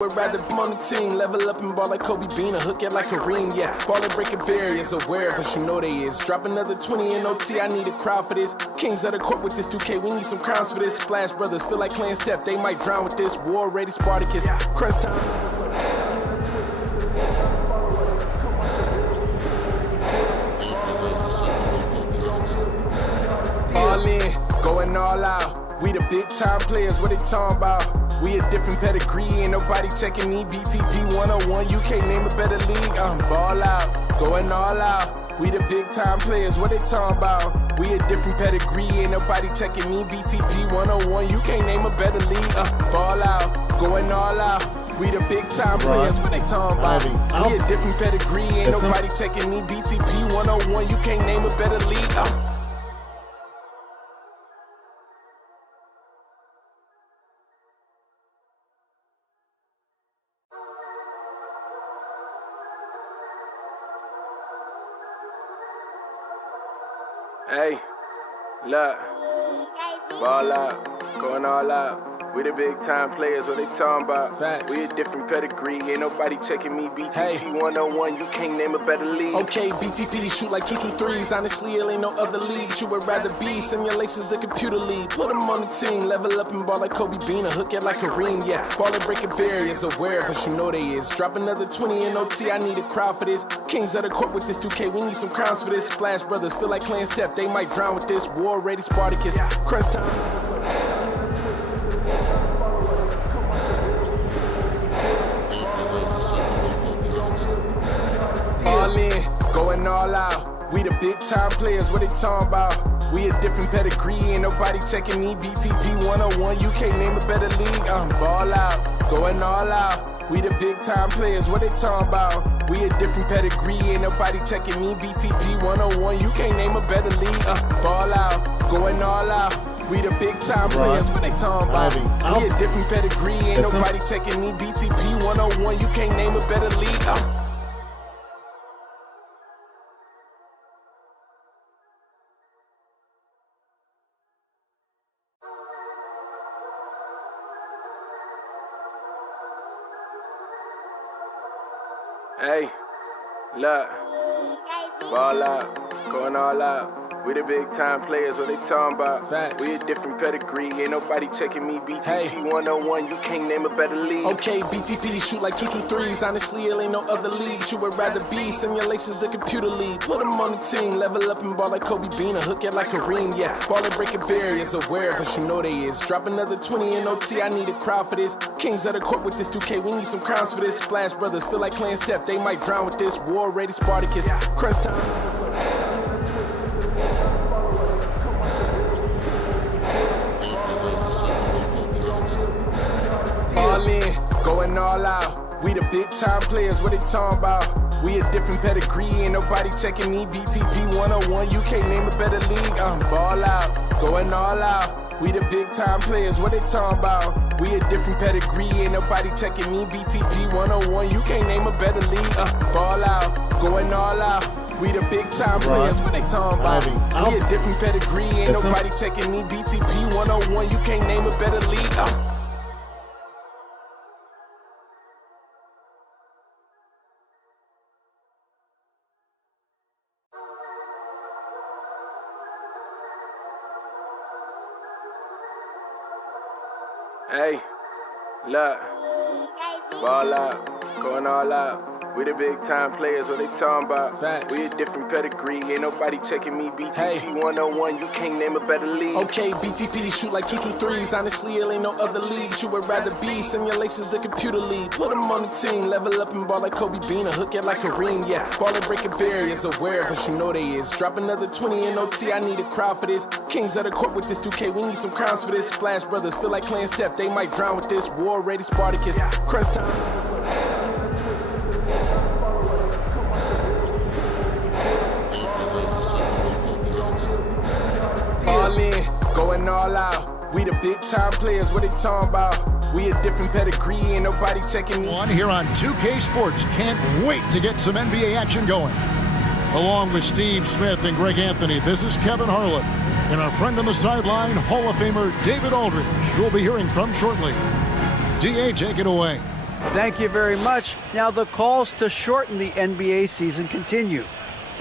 Would rather be on the team, level up and ball like Kobe Bean, or hook it like Kareem, yeah. Ball and breaking barriers, aware, but you know they is. Drop another 20 in OT, I need a crowd for this. Kings of the court with this 2K, we need some crowns for this. Splash Brothers feel like playing Steph, they might drown with this. War ready Spartacus, crunch time. All in, going all out. We the big time players, what they talking about? We a different pedigree, ain't nobody checking me. BTP 101, you can't name a better league. I'm ball out, going all out. We the big time players, what they talking about? We a different pedigree, ain't nobody checking me. BTP 101, you can't name a better league. Ball out, going all out. We the big time players, what they talking about? We a different pedigree, ain't nobody checking me. BTP 101, you can't name a better league. Hey, look, ball out, going all out. We the big time players, what they talking about? Facts. We a different pedigree, ain't nobody checking me. BTP 101, you can't name a better league. Okay, BTP shoot like 223s. Honestly, it ain't no other league you would rather be. Simulations, the computer league. Put them on the team, level up and ball like Kobe Bean, or hook it like Kareem, yeah. Ball and breaking barriers, aware, but you know they is. Drop another 20 in OT, I need a crowd for this. Kings of the court with this 2K, we need some crowns for this. Splash Brothers feel like playing Steph, they might drown with this. War ready Spartacus, crunch time. All in, going all out. We the big time players, what they talking about? We a different pedigree, ain't nobody checking me. BTP 101, you can't name a better league. I'm ball out, going all out. We the big time players, what they talking about? We a different pedigree, ain't nobody checking me. BTP 101, you can't name a better league. Ball out, going all out. We the big time players, what they talking about? We a different pedigree, ain't nobody checking me. BTP 101, you can't name a better league. Hey, look, ball out, going all out. We the big time players, what they talking about? Facts. We a different pedigree, ain't nobody checking me. BTP 101, you can't name a better league. Okay, BTP shoot like 223s. Honestly, it ain't no other league you would rather be. Simulations, the computer league. Put them on the team, level up and ball like Kobe Bean, or hook it like Kareem, yeah. Ball and breaking barriers, aware, but you know they is. Drop another 20 in OT, I need a crowd for this. Kings of the court with this 2K, we need some crowns for this. Splash Brothers feel like playing Steph, they might drown with this. War ready Spartacus, crunch time. All in, going all out. We the big time players, what they talking about? We a different pedigree, ain't nobody checking me. BTP 101, you can't name a better league. I'm ball out, going all out. We the big time players, what they talking about? We a different pedigree, ain't nobody checking me. BTP 101, you can't name a better league. Ball out, going all out. We the big time players, what they talking about? We a different pedigree, ain't nobody checking me. BTP 101, you can't name a better league. Hey, look, ball out, going all out. We the big time players, what they talking about? Facts. We a different pedigree, ain't nobody checking me. BTP 101, you can't name a better league. Okay, BTP shoot like 223s. Honestly, it ain't no other league you would rather be. Simulations, the computer league. Put them on the team, level up and ball like Kobe Bean, or hook it like Kareem, yeah. Ball and breaking barriers, aware, but you know they is. Drop another 20 in OT, I need a crowd for this. Kings of the court with this 2K, we need some crowns for this. Splash Brothers feel like playing Steph, they might drown with this. War ready Spartacus, crunch time. All in, going all out. We the big time players, what they talking about? We a different pedigree, ain't nobody checking me. On here on 2K Sports, can't wait to get some NBA action going. Along with Steve Smith and Greg Anthony, this is Kevin Harlan. And our friend on the sideline, Hall of Famer David Aldridge, who we'll be hearing from shortly. DA, take it away. Thank you very much. Now the calls to shorten the NBA season continue.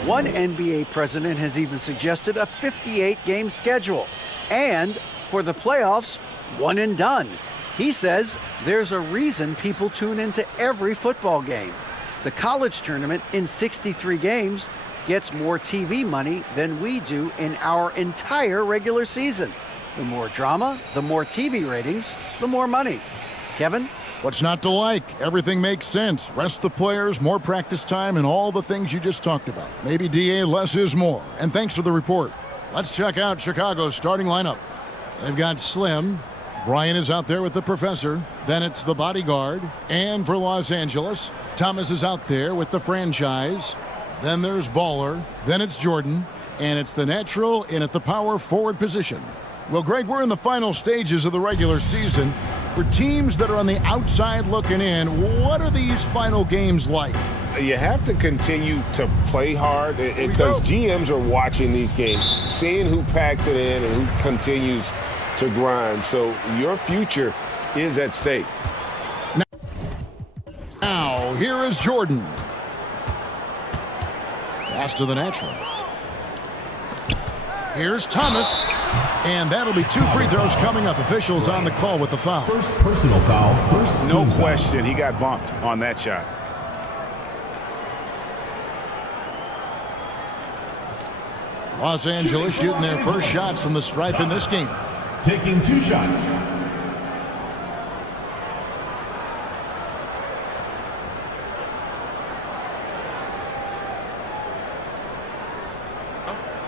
One NBA president has even suggested a 58-game schedule. And for the playoffs, one and done. He says there's a reason people tune into every football game. The college tournament in 63 games gets more TV money than we do in our entire regular season. The more drama, the more TV ratings, the more money. Kevin? What's not to like? Everything makes sense. Rest the players, more practice time, and all the things you just talked about. Maybe, DA, less is more. And thanks for the report. Let's check out Chicago's starting lineup. They've got Slim. Brian is out there with the professor. Then it's the bodyguard. And for Los Angeles, Thomas is out there with the franchise. Then there's Baller. Then it's Jordan. And it's the natural in at the power forward position. Well, Greg, we're in the final stages of the regular season. For teams that are on the outside looking in, what are these final games like? You have to continue to play hard because GMs are watching these games, seeing who packs it in and who continues to grind. So your future is at stake. Now, here is Jordan. Pass to the natural. Here's Thomas. And that'll be 2 free throws coming up. Officials on the call with the foul. First personal foul. No question, he got bumped on that shot. Los Angeles shooting their first shots from the stripe in this game. Taking 2 shots.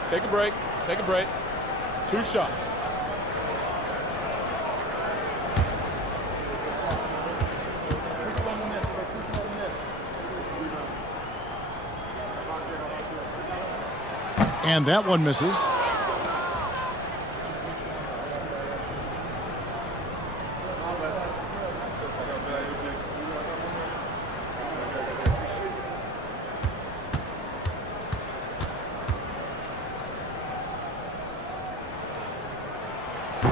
Take a break. Take a break. 2 shots. And that one misses.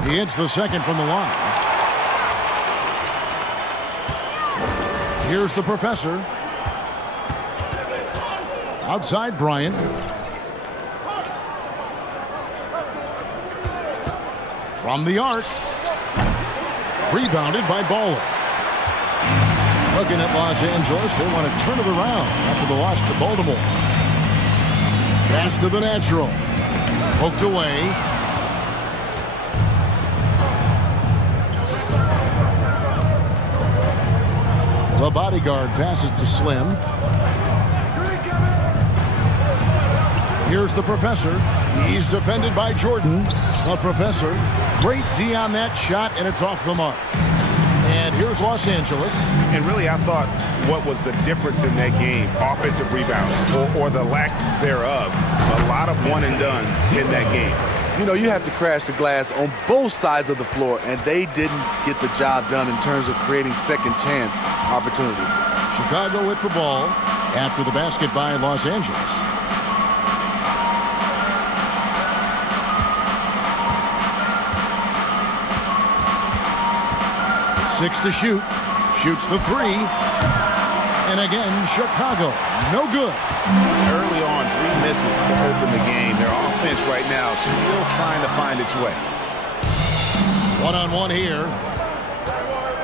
He hits the second from the line. Here's the professor. Outside Bryant. From the arc. Rebounded by Baller. Looking at Los Angeles, they want to turn it around after the loss to Baltimore. Pass to the natural. Poked away. The bodyguard passes to Slim. Here's the professor. He's defended by Jordan. The professor. Great D on that shot, and it's off the mark. And here's Los Angeles. And really, I thought what was the difference in that game? Offensive rebounds or the lack thereof. A lot of one and done in that game. You know, you have to crash the glass on both sides of the floor, and they didn't get the job done in terms of creating second chance opportunities. Chicago with the ball after the basket by Los Angeles. Six to shoot. Shoots the 3. And again, Chicago, no good. Early on, 3 misses to open the game. Their offense right now still trying to find its way. One-on-one here.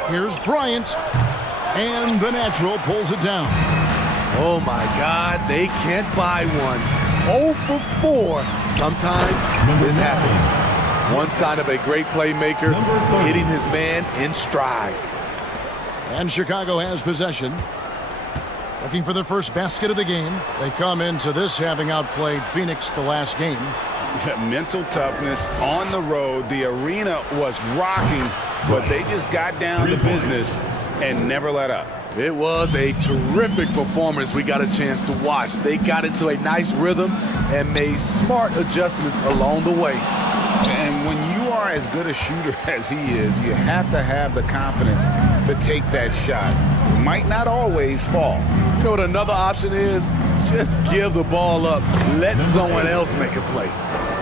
Here's Bryant. And the natural pulls it down. Oh, my God, they can't buy one. 0 for 4. Sometimes this happens. One sign of a great playmaker, hitting his man in stride. And Chicago has possession. Looking for their first basket of the game. They come into this having outplayed Phoenix the last game. Mental toughness on the road. The arena was rocking, but they just got down to business and never let up. It was a terrific performance we got a chance to watch. They got into a nice rhythm and made smart adjustments along the way. And when you are as good a shooter as he is, you have to have the confidence to take that shot. It might not always fall. You know what another option is? Just give the ball up. Let someone else make a play.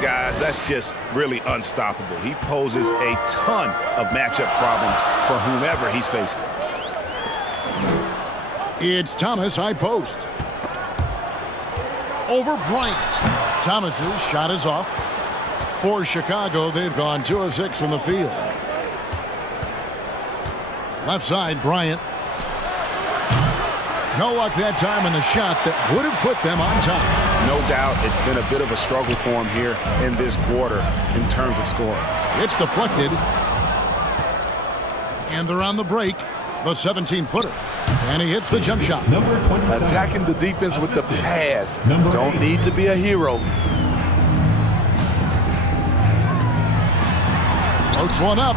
Guys, that's just really unstoppable. He poses a ton of matchup problems for whomever he's facing. It's Thomas, high post. Over Bryant. Thomas's shot is off. For Chicago, they've gone 2 of 6 from the field. Left side, Bryant. No luck that time on the shot that would have put them on top. No doubt it's been a bit of a struggle for him here in this quarter in terms of scoring. It's deflected. And they're on the break. The 17-footer. And he hits the jump shot. Number 27. Attacking the defense with the pass. Number Don't 8. need to be a hero. Floats one up.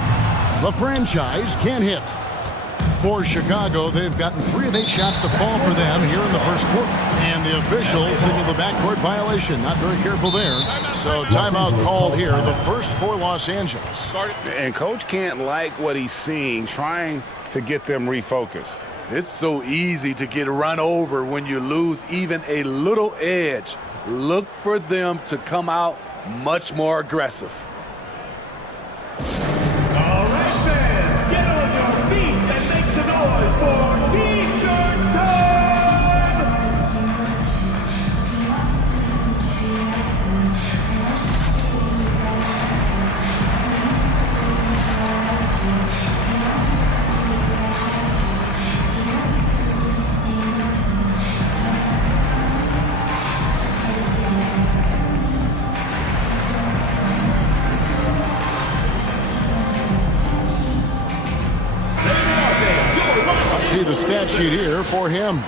The franchise can't hit. For Chicago, they've gotten 3 of 8 shots to fall for them here in the first quarter. And the officials signal the backcourt violation. Not very careful there. So timeout called here, the first for Los Angeles. And Coach can't like what he's seeing, trying to get them refocused. It's so easy to get run over when you lose even a little edge. Look for them to come out much more aggressive. All right, fans, get on your feet and make some noise for T-shirt time! See the stat sheet here for him.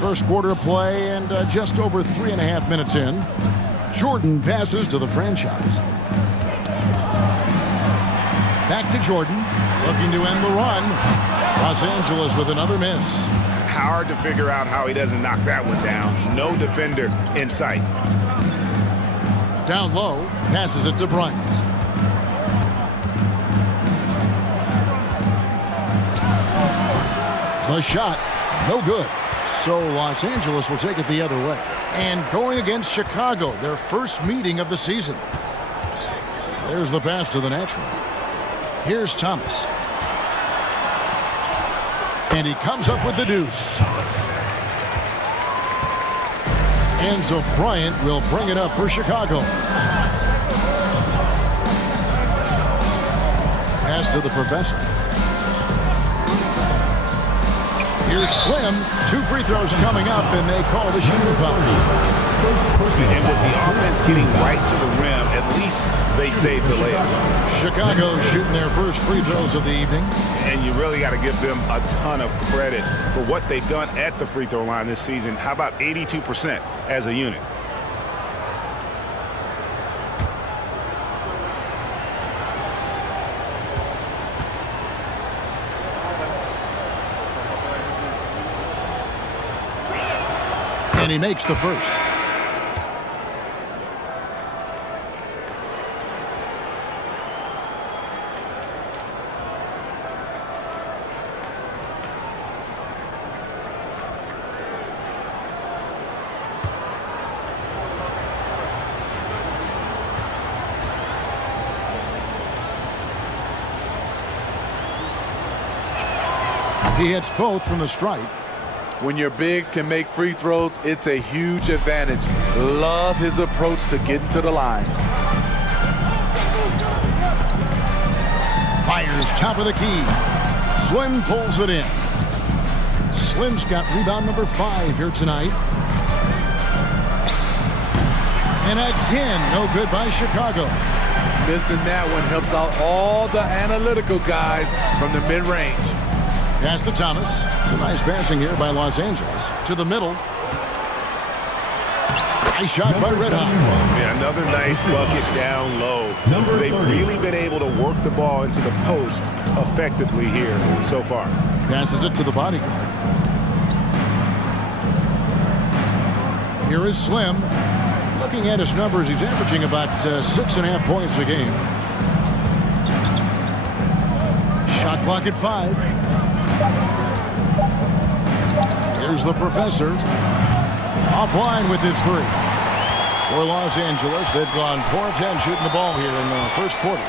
First quarter of play and just over 3.5 minutes in. Jordan passes to the franchise. Back to Jordan, looking to end the run. Los Angeles with another miss. Hard to figure out how he doesn't knock that one down. No defender in sight. Down low, passes it to Bryant. The shot, no good. So Los Angeles will take it the other way. And going against Chicago, their first meeting of the season. There's the pass to the natural. Here's Thomas. And he comes up with the deuce. Enzo Bryant will bring it up for Chicago. Pass to the professor. Here's Slim. 2 free throws coming up, and they call the shooter foul. And with the offense getting right to the rim, at least they saved the layup. Chicago shooting their first free throws of the evening. And you really got to give them a ton of credit for what they've done at the free throw line this season. How about 82% as a unit? And he makes the first. He hits both from the stripe. When your bigs can make free throws, it's a huge advantage. Love his approach to getting to the line. Fires top of the key. Slim pulls it in. Slim's got rebound number 5 here tonight. And again, no good by Chicago. Missing that one helps out all the analytical guys from the mid-range. Pass to Thomas. A nice passing here by Los Angeles. To the middle. Nice shot by Red Hot. Yeah, another nice bucket down low. They've really been able to work the ball into the post effectively here so far. Passes it to the bodyguard. Here is Slim. Looking at his numbers, he's averaging about 6.5 points a game. clock at 5. Here's the professor. Offline with his 3. For Los Angeles, they've gone 4 of 10 shooting the ball here in the first quarter.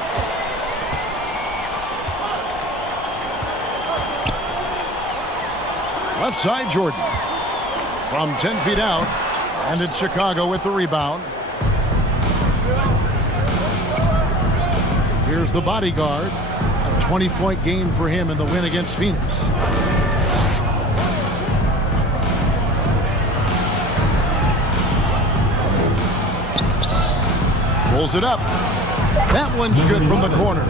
Left side, Jordan. From 10 feet out, and it's Chicago with the rebound. Here's the bodyguard. A 20-point game for him in the win against Phoenix. Pulls it up. That one's good from the corner.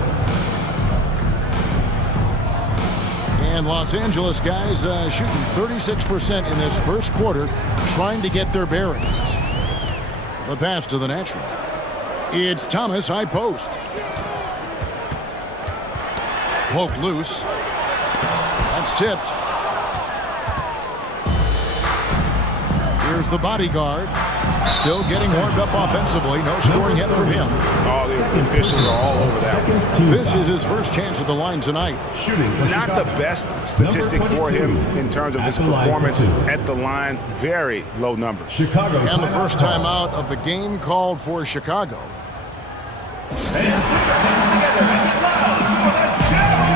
And Los Angeles guys shooting 36% in this first quarter, trying to get their bearings. The pass to the natural. It's Thomas, high post. Poked loose. That's tipped. Here's the bodyguard. Still getting warmed up offensively. No scoring yet from him. All the officials are all over that one. This is his first chance at the line tonight. Not the best statistic for him in terms of his performance at the line. Very low numbers. Chicago. And the first time out of the game called for Chicago. And put your hands together and get loud for the General.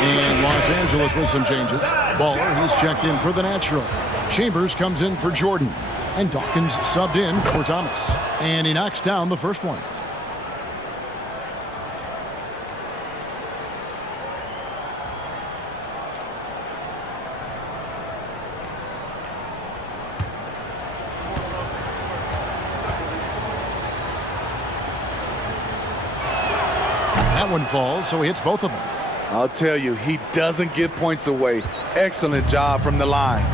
And Los Angeles with some changes. Baller, he's checked in for the natural. Chambers comes in for Jordan. And Dawkins subbed in for Thomas. And he knocks down the first one. That one falls, so he hits both of them. I'll tell you, he doesn't give points away. Excellent job from the line.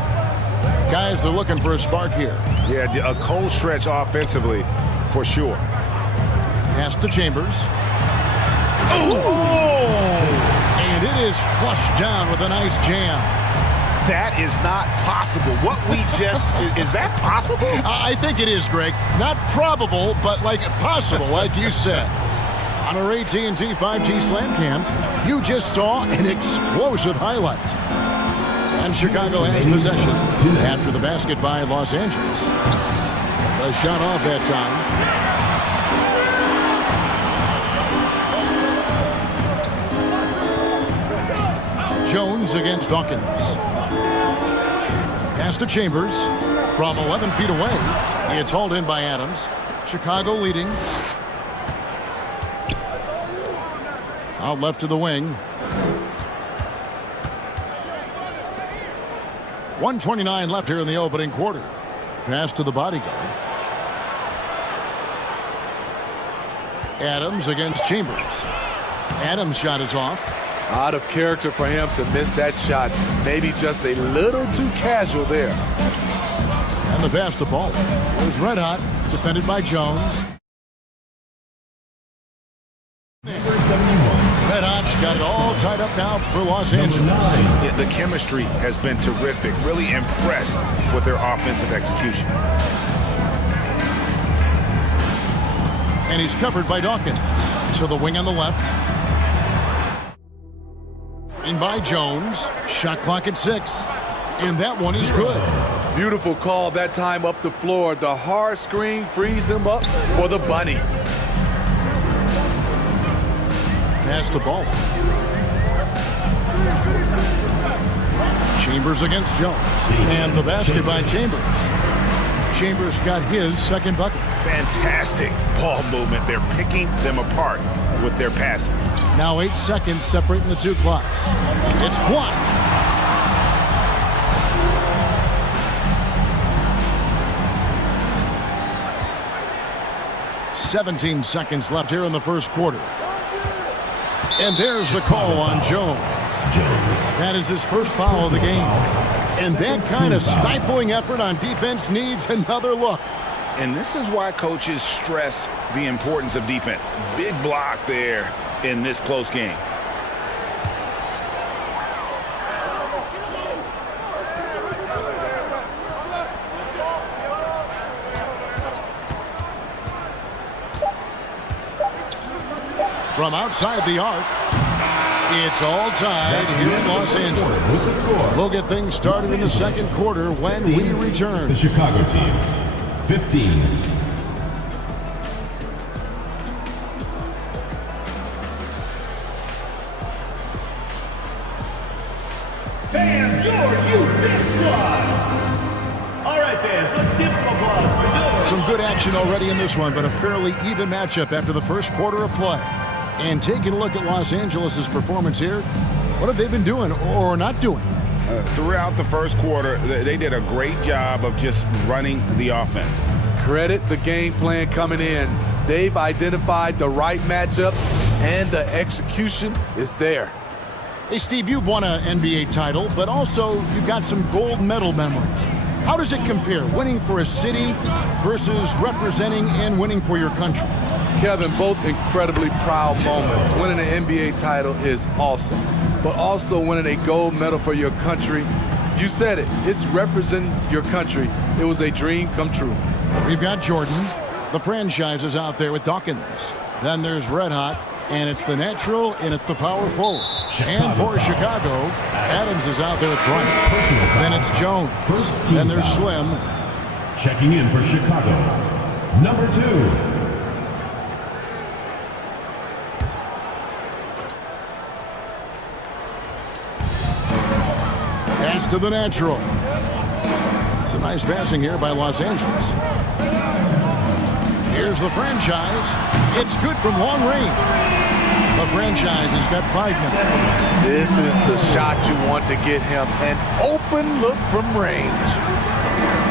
Guys are looking for a spark here. Yeah, a cold stretch offensively for sure. Pass to Chambers. Oh! And it is flushed down with a nice jam. That is not possible. What we just, is that possible? I think it is, Greg. Not probable, but like possible, like you said. On our AT&T 5G Slam Cam, you just saw an explosive highlight. And Chicago has possession after the basket by Los Angeles. The shot off that time. Jones against Dawkins. Pass to Chambers from 11 feet away. It's hauled in by Adams. Chicago leading. Out left to the wing. 1:29 left here in the opening quarter. Pass to the bodyguard. Adams against Chambers. Adams' shot is off. Out of character for him to miss that shot. Maybe just a little too casual there. And the pass to Ball. It was red hot, defended by Jones. Red Hot's got it all tied up now for Los Angeles. Yeah, the chemistry has been terrific. Really impressed with their offensive execution. And he's covered by Dawkins. So the wing on the left. In by Jones. Shot clock at 6. And that one is good. Beautiful call that time up the floor. The hard screen frees him up for the bunny. Pass to Ball. Chambers against Jones. And the basket by Chambers. Chambers got his second bucket. Fantastic ball movement. They're picking them apart with their passing. Now 8 seconds separating the two clocks. It's blocked. "17 seconds left here in the first quarter. And there's the call on Jones. That is his first foul of the game. And that kind of stifling effort on defense needs another look. And this is why coaches stress the importance of defense. Big block there in this close game. From outside the arc, it's all tied here in Los Angeles. We'll get things started in the second quarter when we return. The Chicago team, 15. Fans, your youth squad. All right, fans, let's give some applause for your... Some good action already in this one, but a fairly even matchup after the first quarter of play. And taking a look at Los Angeles' performance here, what have they been doing or not doing? Throughout the first quarter, they did a great job of just running the offense. Credit the game plan coming in. They've identified the right matchups, and the execution is there. Hey, Steve, you've won an NBA title, but also you've got some gold medal memories. How does it compare, winning for a city versus representing and winning for your country? Kevin, both incredibly proud moments. Winning an NBA title is awesome, but also winning a gold medal for your country, you said it, it's representing your country. It was a dream come true. We've got Jordan. The franchise is out there with Dawkins. Then there's Red Hot, and it's the natural and it's the power forward. And for Chicago, Adams is out there with Bryant. Then it's Jones. Then there's Slim. Checking in for Chicago, number 2. Pass to the natural. Some nice passing here by Los Angeles. Here's the franchise. It's good from long range. The franchise has got 5 minutes. This is the shot you want to get him. An open look from range.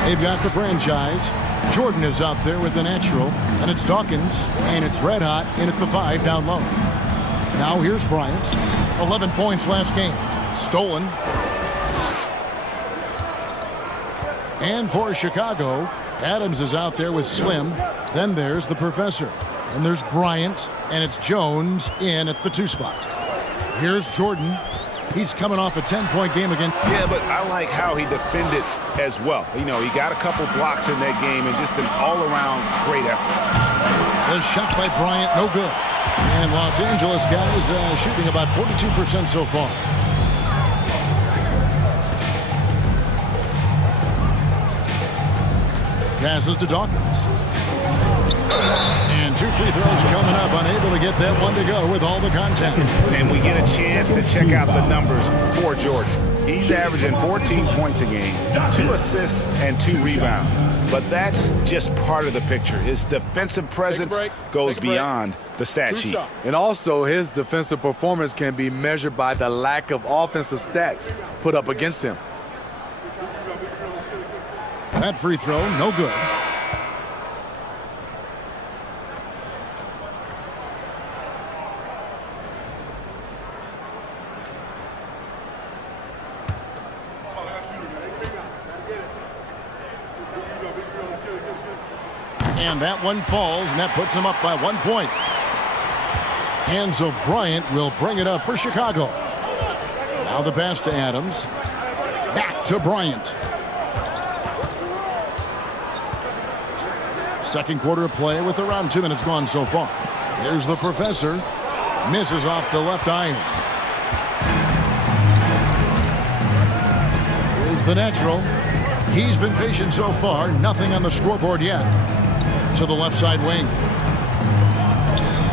They've got the franchise. Jordan is out there with the natural. And it's Dawkins. And it's Red Hot in at the 5 down low. Now here's Bryant. 11 points last game. Stolen. And for Chicago, Adams is out there with Slim. Then there's the Professor. And there's Bryant. And it's Jones in at the 2 spot. Here's Jordan. He's coming off a 10-point game again. Yeah, but I like how he defended as well. You know, he got a couple blocks in that game and just an all-around great effort. The shot by Bryant, no good. And Los Angeles guys shooting about 42% so far. Passes to Dawkins. And 2 free throws coming up, unable to get that one to go with all the contact. And we get a chance to check out the numbers for Jordan. He's averaging 14 points a game, 2 assists and 2 rebounds. But that's just part of the picture. His defensive presence goes beyond the stat sheet. And also, his defensive performance can be measured by the lack of offensive stats put up against him. That free throw, no good. And that one falls, and that puts him up by 1 point. And so Bryant will bring it up for Chicago. Now the pass to Adams. Back to Bryant. Second quarter of play with around 2 minutes gone so far. Here's the Professor. Misses off the left iron. Here's the natural. He's been patient so far. Nothing on the scoreboard yet. To the left side wing.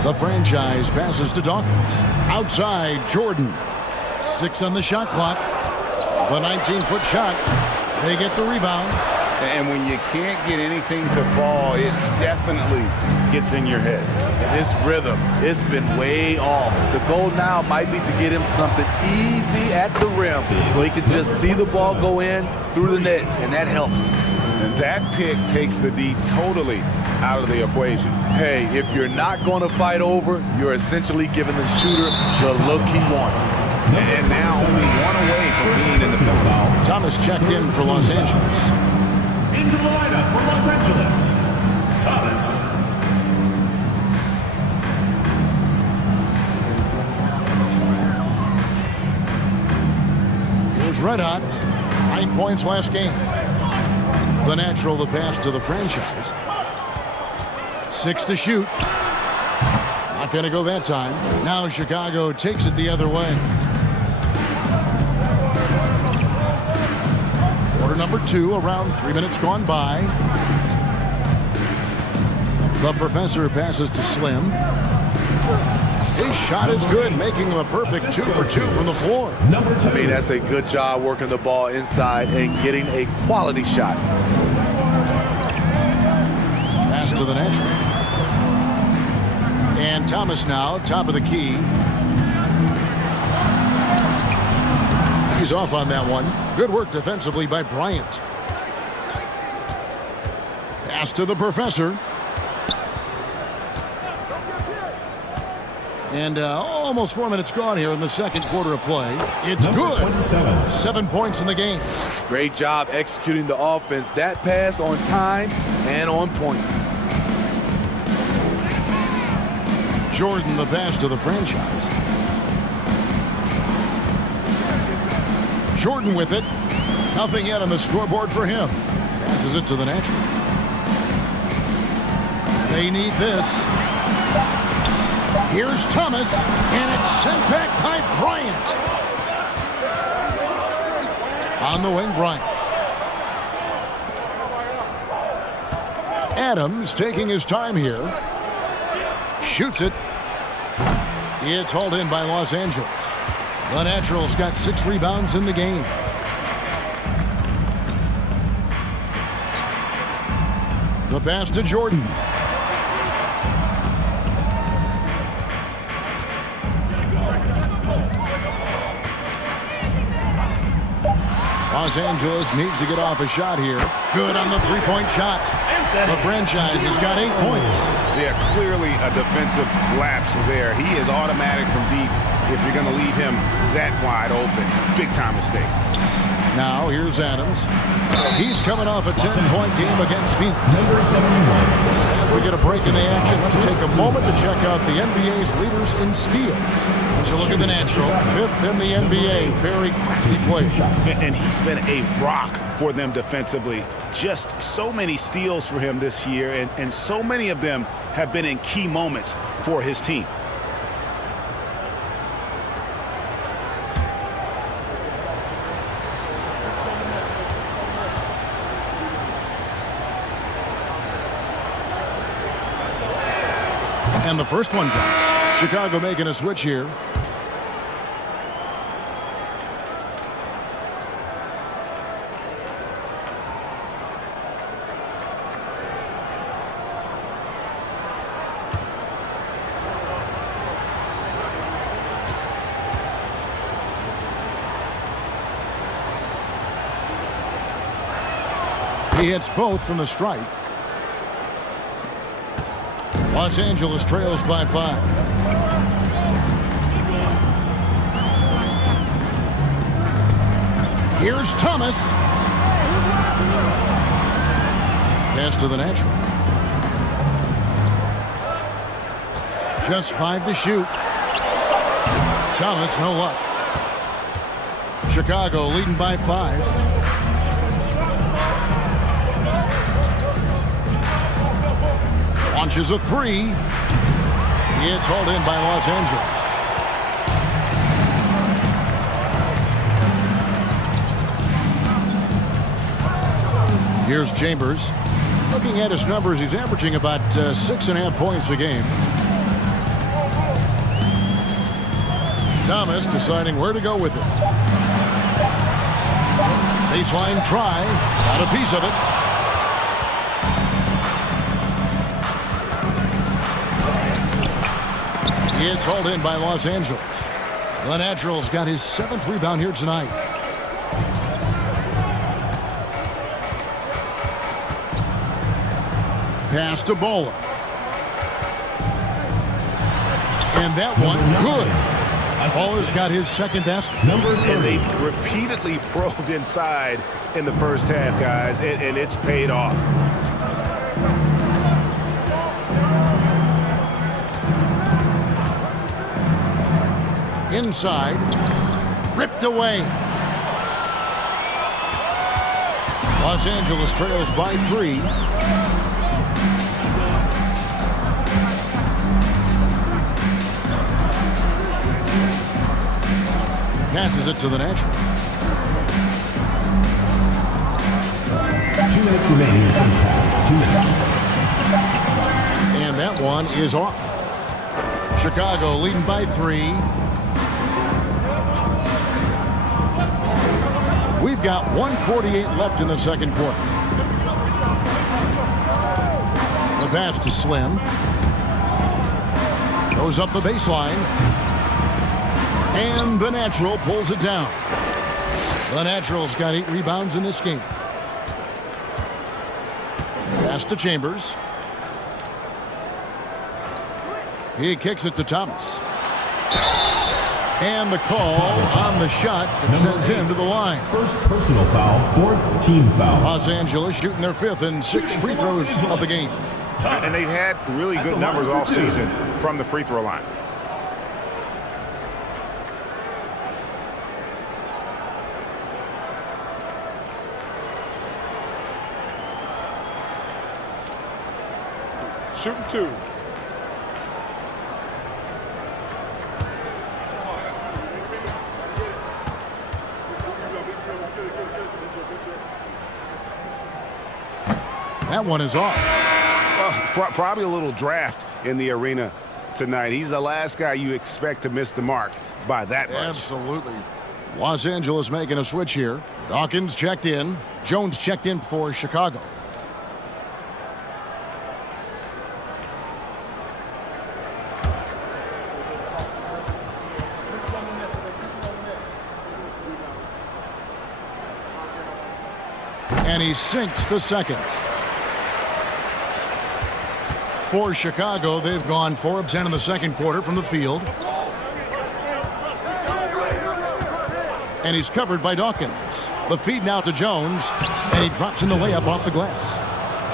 The franchise passes to Dawkins. Outside, Jordan. 6 on the shot clock. The 19-foot shot. They get the rebound. And when you can't get anything to fall, it definitely gets in your head. And his rhythm, it's been way off. The goal now might be to get him something easy at the rim so he can just see the ball go in through the net, and that helps. And that pick takes the D totally out of the equation. Hey, if you're not going to fight over, you're essentially giving the shooter the look he wants. And now only 1 away from being in the foul. Thomas checked in for Los Angeles. Into the lineup for Los Angeles, is red hot. 9 points last game. The natural, the pass to the franchise. 6 to shoot. Not going to go that time. Now Chicago takes it the other way. Quarter number 2, around 3 minutes gone by. The professor passes to Slim. His shot is good, making him a perfect 2 for 2 from the floor. I mean, that's a good job working the ball inside and getting a quality shot. Pass to the natural. And Thomas now, top of the key. He's off on that one. Good work defensively by Bryant. Pass to the professor. And almost 4 minutes gone here in the second quarter of play. It's good. 7 points in the game. Great job executing the offense. That pass on time and on point. Jordan, the pass to the franchise. Jordan with it. Nothing yet on the scoreboard for him. Passes it to the natural. They need this. Here's Thomas, and it's sent back by Bryant. On the wing, Bryant. Adams taking his time here. Shoots it. It's hauled in by Los Angeles. The Naturals got 6 rebounds in the game. The pass to Jordan. Los Angeles needs to get off a shot here. Good on the 3-point shot. The franchise has got 8 points. Yeah, clearly a defensive lapse there. He is automatic from deep if you're going to leave him that wide open. Big time mistake. Now here's Adams. He's coming off a 10-point game against Phoenix. As we get a break in the action, let's take a moment to check out the NBA's leaders in steals. As you look at the natural, 5th in the NBA, very crafty player. And he's been a rock for them defensively. Just so many steals for him this year, and so many of them have been in key moments for his team. And the first one comes. Chicago making a switch here. He hits both from the stripe. Los Angeles trails by 5. Here's Thomas. Pass to the natural. Just 5 to shoot. Thomas, no luck. Chicago leading by 5. Launches a 3. It's hauled in by Los Angeles. Here's Chambers. Looking at his numbers, he's averaging about 6.5 points a game. Thomas deciding where to go with it. Baseline try. Got a piece of it. It's hauled in by Los Angeles. The Naturals got his 7th rebound here tonight. Pass to Bola. And that one, good. Bola's got his 2nd basket. And they've repeatedly probed inside in the first half, guys, and it's paid off. Inside, ripped away. Los Angeles trails by 3. Passes it to the natural. 2 minutes remaining in the first half. 2 minutes. And that one is off. Chicago leading by 3. We've got 1:48 left in the second quarter. The pass to Slim. Goes up the baseline. And the Natural pulls it down. The Natural's got 8 rebounds in this game. Pass to Chambers. He kicks it to Thomas. And the call on the shot that sends him to the line. First personal foul, 4th team foul. Los Angeles shooting their 5th and 6th free throws of the game. And they've had really good numbers all season from the free throw line. Shooting 2. That one is off. Probably a little draft in the arena tonight. He's the last guy you expect to miss the mark by that much. Absolutely. Los Angeles making a switch here. Dawkins checked in. Jones checked in for Chicago. And he sinks the second. For Chicago, they've gone 4 of 10 in the second quarter from the field. And he's covered by Dawkins. The feed now to Jones, and he drops in the layup off the glass.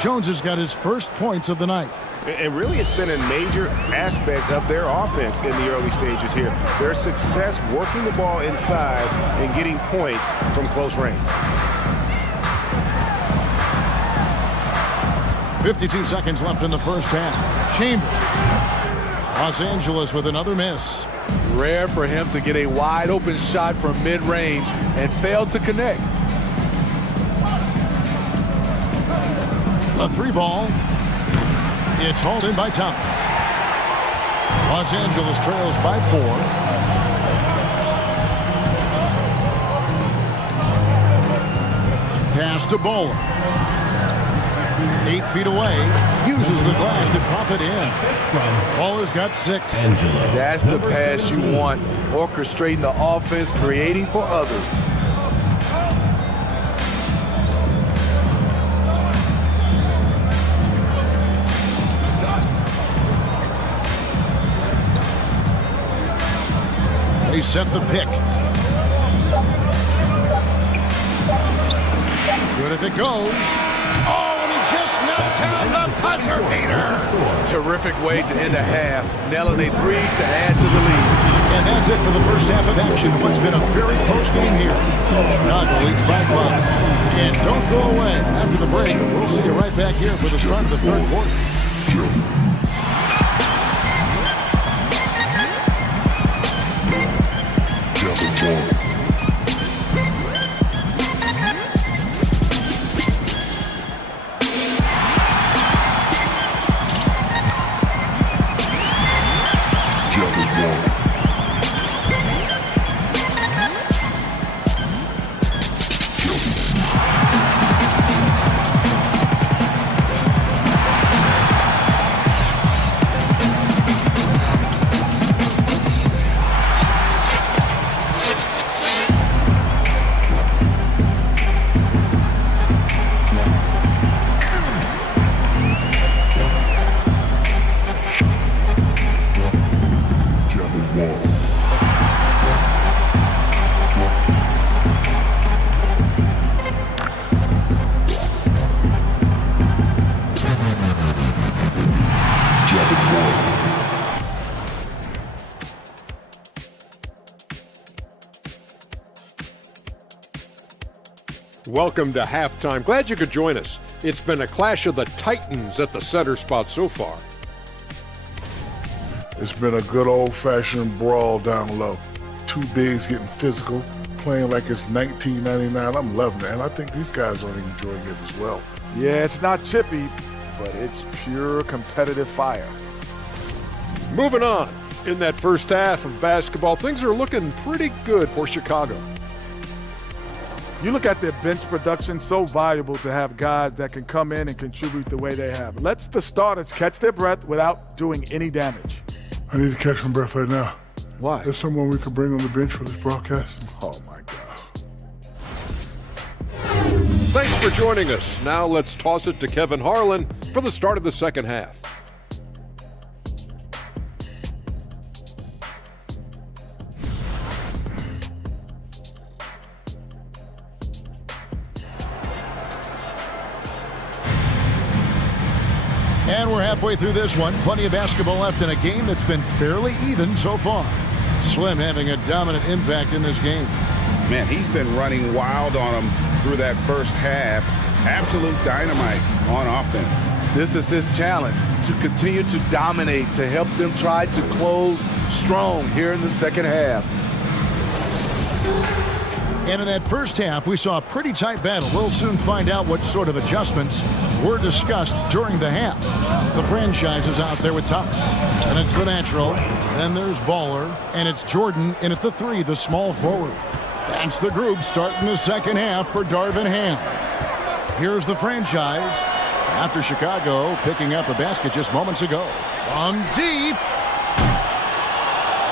Jones has got his first points of the night. And really, it's been a major aspect of their offense in the early stages here. Their success working the ball inside and getting points from close range. 52 seconds left in the first half. Chambers. Los Angeles with another miss. Rare for him to get a wide open shot from mid-range and fail to connect. A 3 ball. It's hauled in by Thomas. Los Angeles trails by 4. Pass to Bowler. 8 feet away. Uses the glass to drop it in. Bowler's got 6. That's the pass you want. Orchestrating the offense, creating for others. They set the pick. Good if it goes. Oh, and he just knocked down the buzzer beater. Terrific way to end a half. Nailing a 3 to add to the lead. And that's it for the first half of action. What's been a very close game here. Chicago leads by 5. And don't go away. After the break, we'll see you right back here for the start of the third quarter. welcome to halftime. Glad you could join us. It's been a clash of the Titans at the center spot so far. It's been a good old-fashioned brawl down low. Two bigs getting physical, playing like it's 1999. I'm loving it, and I think these guys are enjoying it as well. Yeah, it's not chippy, but it's pure competitive fire. Moving on. In that first half of basketball, things are looking pretty good for Chicago. You look at their bench production, so valuable to have guys that can come in and contribute the way they have. Lets the starters catch their breath without doing any damage. I need to catch my breath right now. Why? There's someone we could bring on the bench for this broadcast. Oh, my gosh. Thanks for joining us. Now let's toss it to Kevin Harlan for the start of the second half. And we're halfway through this one. Plenty of basketball left in a game that's been fairly even so far. Slim having a dominant impact in this game. Man, he's been running wild on him through that first half. Absolute dynamite on offense. This is his challenge, to continue to dominate, to help them try to close strong here in the second half. And in that first half, we saw a pretty tight battle. We'll soon find out what sort of adjustments were discussed during the half. The franchise is out there with Thomas, and it's the natural. Then there's Baller, and it's Jordan in at the 3, the small forward. That's the group starting the second half for Darvin Ham. Here's the franchise after Chicago picking up a basket just moments ago. On deep.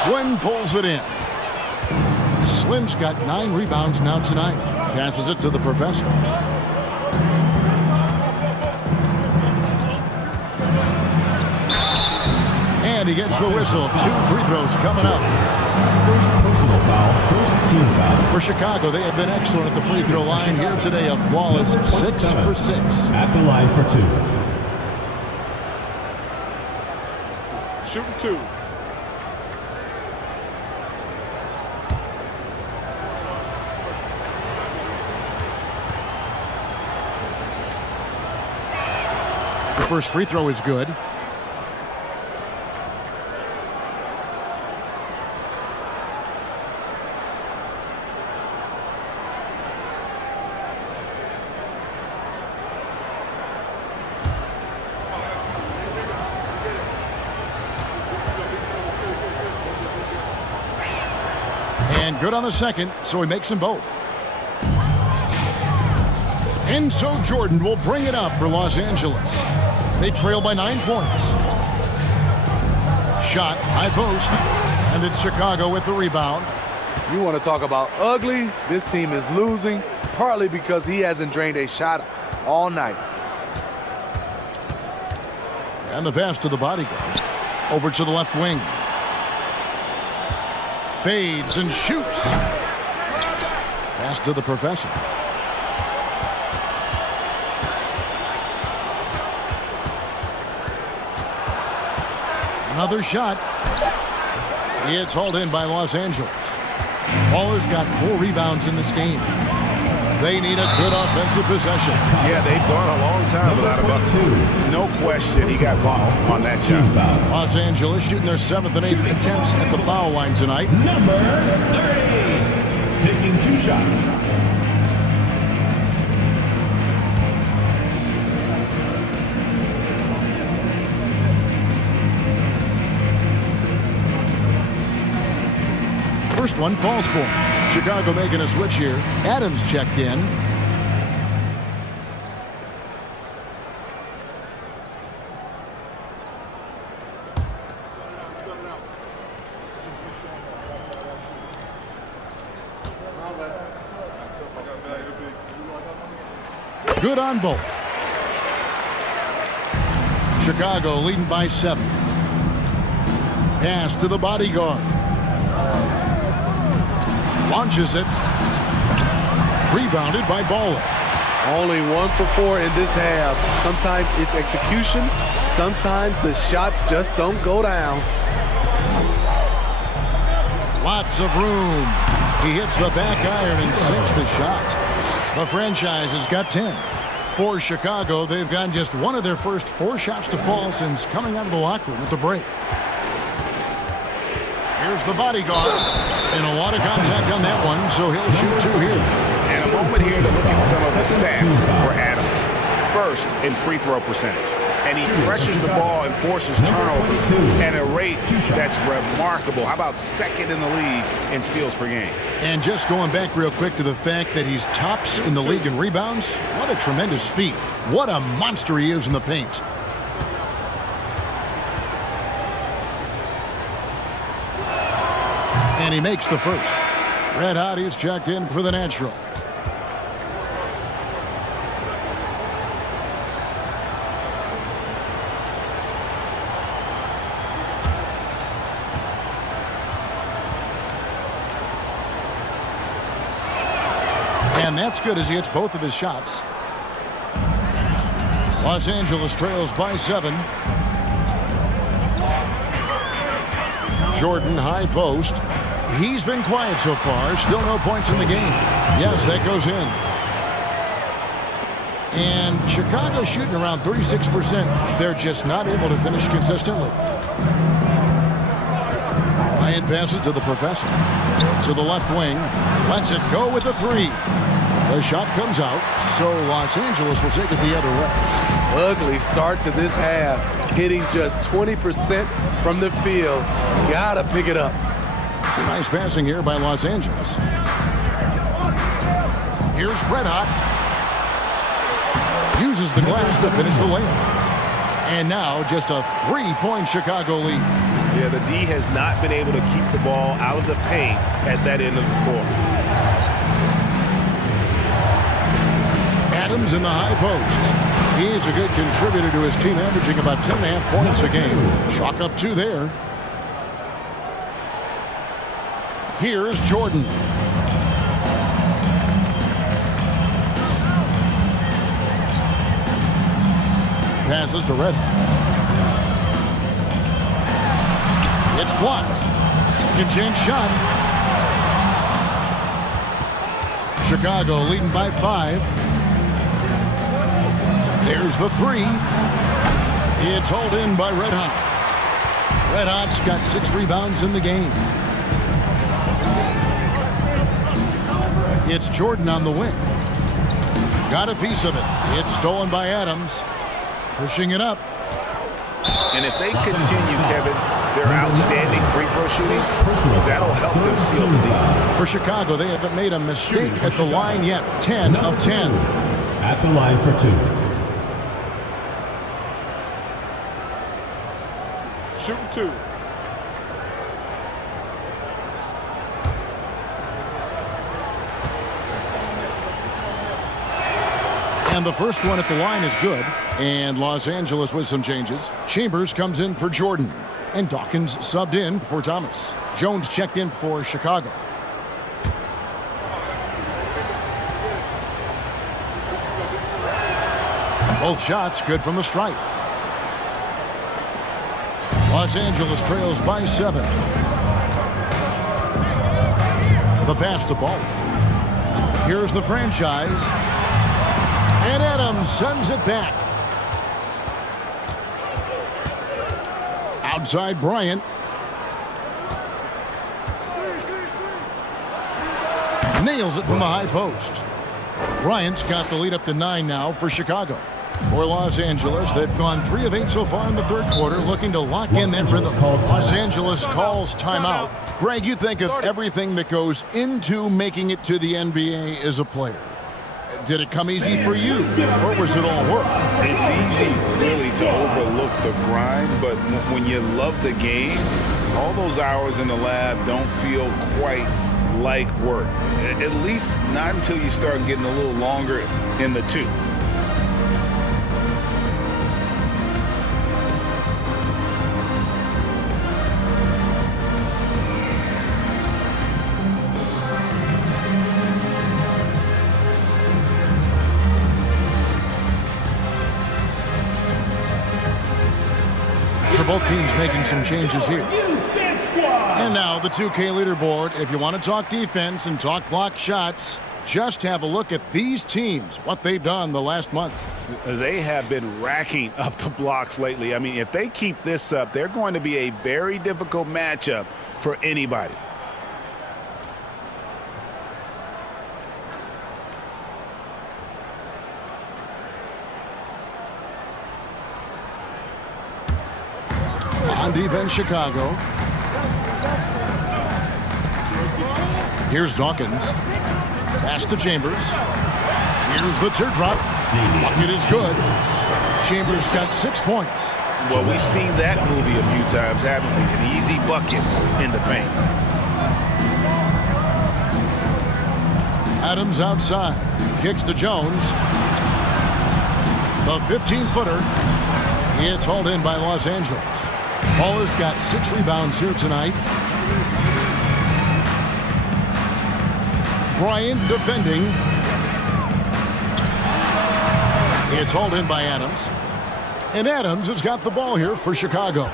Slim pulls it in. Slim's got 9 rebounds now tonight. Passes it to the professor. And he gets the whistle. 2 free throws coming up. First personal foul, first team foul. For Chicago, they have been excellent at the free throw line here today. A flawless 6 for 6. At the line for 2. Shooting 2. The first free throw is good. And good on the second, so he makes them both. And so Jordan will bring it up for Los Angeles. They trail by 9 points. Shot, high post, and it's Chicago with the rebound. You want to talk about ugly? This team is losing, partly because he hasn't drained a shot all night. And the pass to the bodyguard. Over to the left wing. Fades and shoots. Pass to the professor. Another shot. It's hauled in by Los Angeles. Baller's got 4 rebounds in this game. They need a good offensive possession. Yeah, they've gone a long time without a bucket. No question he got ball on that shot. Los Angeles shooting their 7th and 8th attempts at the foul line tonight. Number 30, taking 2 shots. First one falls for him. Chicago making a switch here. Adams checked in. Good on both. Chicago leading by 7. Pass to the bodyguard. Launches it. Rebounded by Baller. Only 1 for 4 in this half. Sometimes it's execution. Sometimes the shots just don't go down. Lots of room. He hits the back iron and sinks the shot. The franchise has got 10. For Chicago, they've gotten just one of their first 4 shots to fall since coming out of the locker room at the break. Here's the bodyguard. And a lot of contact on that one, so he'll shoot 2 here. And a moment here to look at some of the stats for Adams. First, in free throw percentage. And he pressures the ball and forces turnover at a rate that's remarkable. How about second in the league in steals per game? And just going back real quick to the fact that he's tops in the league in rebounds, what a tremendous feat. What a monster he is in the paint. And he makes the first. Red hot, he's checked in for the natural. And that's good as he hits both of his shots. Los Angeles trails by 7. Jordan, high post. He's been quiet so far. Still no points in the game. Yes, that goes in. And Chicago shooting around 36%. They're just not able to finish consistently. Ryan passes to the professor. To the left wing. Lets it go with a 3. The shot comes out, so Los Angeles will take it the other way. Ugly start to this half. Hitting just 20% from the field. Gotta pick it up. Nice passing here by Los Angeles. Here's Red Hot. Uses the glass to finish the layup. And now just a 3-point Chicago lead. Yeah, the D has not been able to keep the ball out of the paint at that end of the floor. Adams in the high post. He's a good contributor to his team, averaging about 10.5 points a game. Chalk up 2 there. Here's Jordan. Passes to Red. It's blocked. Second chance shot. Chicago leading by 5. There's the 3. It's hauled in by Red Hot. Red Hot's got 6 rebounds in the game. It's Jordan on the wing. Got a piece of it. It's stolen by Adams. Pushing it up. And if they continue, Kevin, their outstanding free throw shooting, that'll help them seal the deal. For Chicago, they haven't made a mistake at the line yet. 10 of 10. At the line for 2. Shooting 2. And the first one at the line is good. And Los Angeles with some changes. Chambers comes in for Jordan. And Dawkins subbed in for Thomas. Jones checked in for Chicago. Both shots good from the stripe. Los Angeles trails by 7. The pass to Ball. Here's the franchise. And Adams sends it back. Outside Bryant. Nails it from the high post. Bryant's got the lead up to 9 now for Chicago. For Los Angeles, they've gone 3 of 8 so far in the third quarter, looking to lock in that rhythm. Los Angeles calls timeout. Greg, you think of everything that goes into making it to the NBA as a player. Did it come easy for you, or was it all work? It's easy, really, to overlook the grind, but when you love the game, all those hours in the lab don't feel quite like work. At least not until you start getting a little longer in the tooth. So both teams making some changes here. And now the 2K leaderboard. If you want to talk defense and talk block shots, Just have a look at these teams, what they've done the last month. They have been racking up the blocks lately. I mean, if they keep this up, they're going to be a very difficult matchup for anybody. On defense, Chicago. Here's Dawkins. Pass to Chambers. Here's the teardrop. Bucket is good. Chambers got 6 points. Well, we've seen that movie a few times, haven't we? An easy bucket in the paint. Adams outside. Kicks to Jones. The 15-footer. It's hauled in by Los Angeles. Baller's got 6 rebounds here tonight. Bryant defending. It's hauled in by Adams. And Adams has got the ball here for Chicago.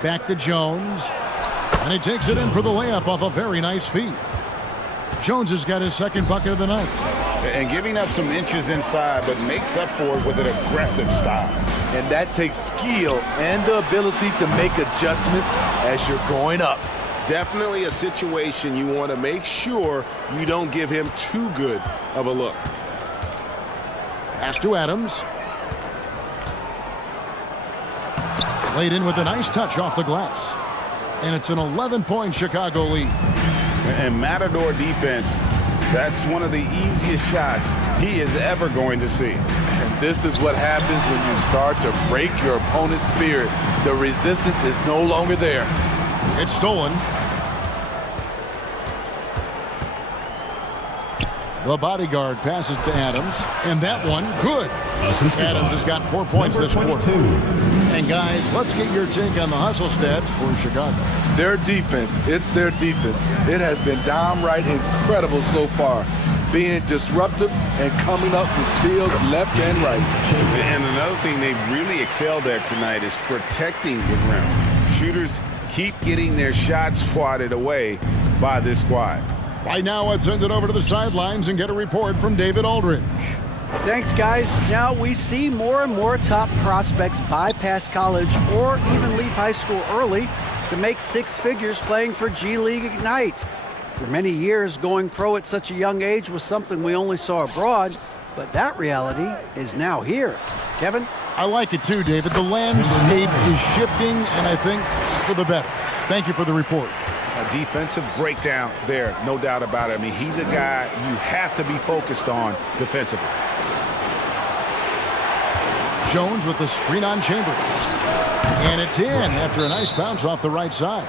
Back to Jones. And he takes it in for the layup off a very nice feed. Jones has got his second bucket of the night. And giving up some inches inside, but makes up for it with an aggressive style. And that takes skill and the ability to make adjustments as you're going up. Definitely a situation you want to make sure you don't give him too good of a look. Pass to Adams. Laid in with a nice touch off the glass. And it's an 11-point Chicago lead. And Matador defense, that's one of the easiest shots he is ever going to see. And this is what happens when you start to break your opponent's spirit. The resistance is no longer there. It's stolen. The bodyguard passes to Adams, and that one, good. Adams has got 4 points this quarter. And guys, let's get your take on the hustle stats for Chicago. Their defense, it's their defense. It has been downright incredible so far, being disruptive and coming up with steals left and right. And another thing they've really excelled at tonight is protecting the rim. Shooters keep getting their shots swatted away by this squad. Right now, let's send it over to the sidelines and get a report from David Aldridge. Thanks, guys. Now we see more and more top prospects bypass college or even leave high school early to make 6 figures playing for G League Ignite. For many years, going pro at such a young age was something we only saw abroad, but that reality is now here. Kevin? I like it too, David. The landscape is shifting, and I think for the better. Thank you for the report. A defensive breakdown there, no doubt about it. I mean, he's a guy you have to be focused on defensively. Jones with the screen on Chambers. And it's in after a nice bounce off the right side.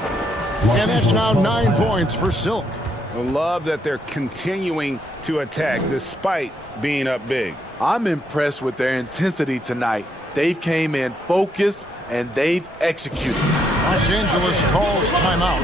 And that's now 9 points for Silk. I love that they're continuing to attack despite being up big. I'm impressed with their intensity tonight. They've came in focused and they've executed. Los Angeles calls timeout.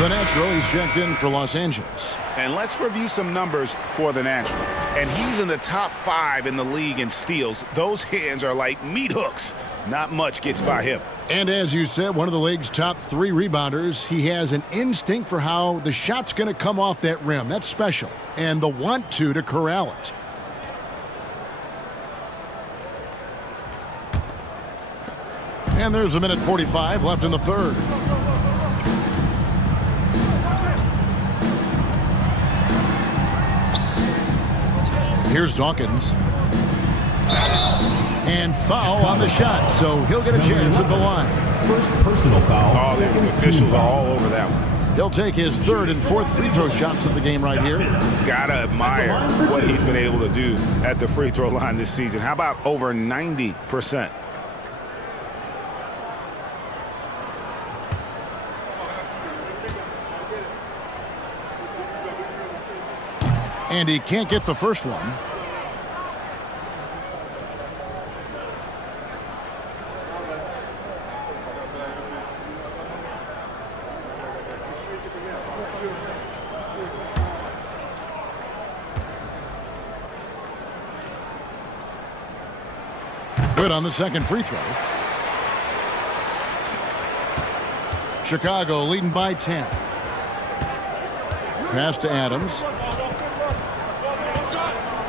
The Natural, he's checked in for Los Angeles. And let's review some numbers for the Natural. And he's in the top 5 in the league in steals. Those hands are like meat hooks. Not much gets by him. And as you said, one of the league's top 3 rebounders. He has an instinct for how the shot's going to come off that rim. That's special. And the want to corral it. And there's a minute 45 left in the third. Here's Dawkins. And foul on the shot, so he'll get a chance at the line. First personal foul. Oh, the officials are all over that one. He'll take his 3rd and 4th free throw shots of the game right here. Gotta admire what he's been able to do at the free throw line this season. How about over 90%? And he can't get the first one. Good on the second free throw. Chicago leading by 10. Pass to Adams.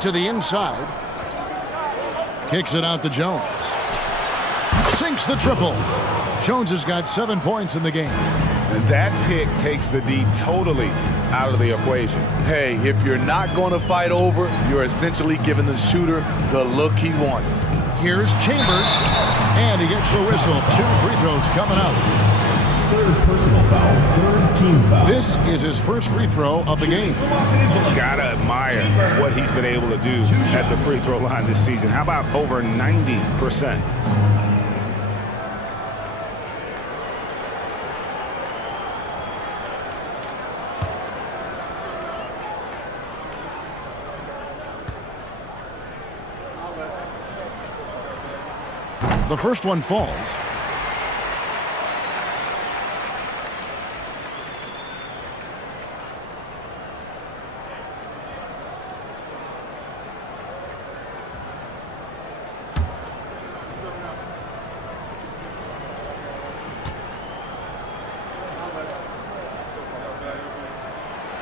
To the inside. Kicks it out to Jones. Sinks the triple. Jones has got 7 points in the game. And that pick takes the D totally out of the equation. Hey, if you're not going to fight over, you're essentially giving the shooter the look he wants. Here's Chambers, and he gets the whistle. 2 free throws coming up. Third personal foul, third team foul. This is his first free throw of the game. Gotta admire what he's been able to do at the free throw line this season. How about over 90%? The first one falls.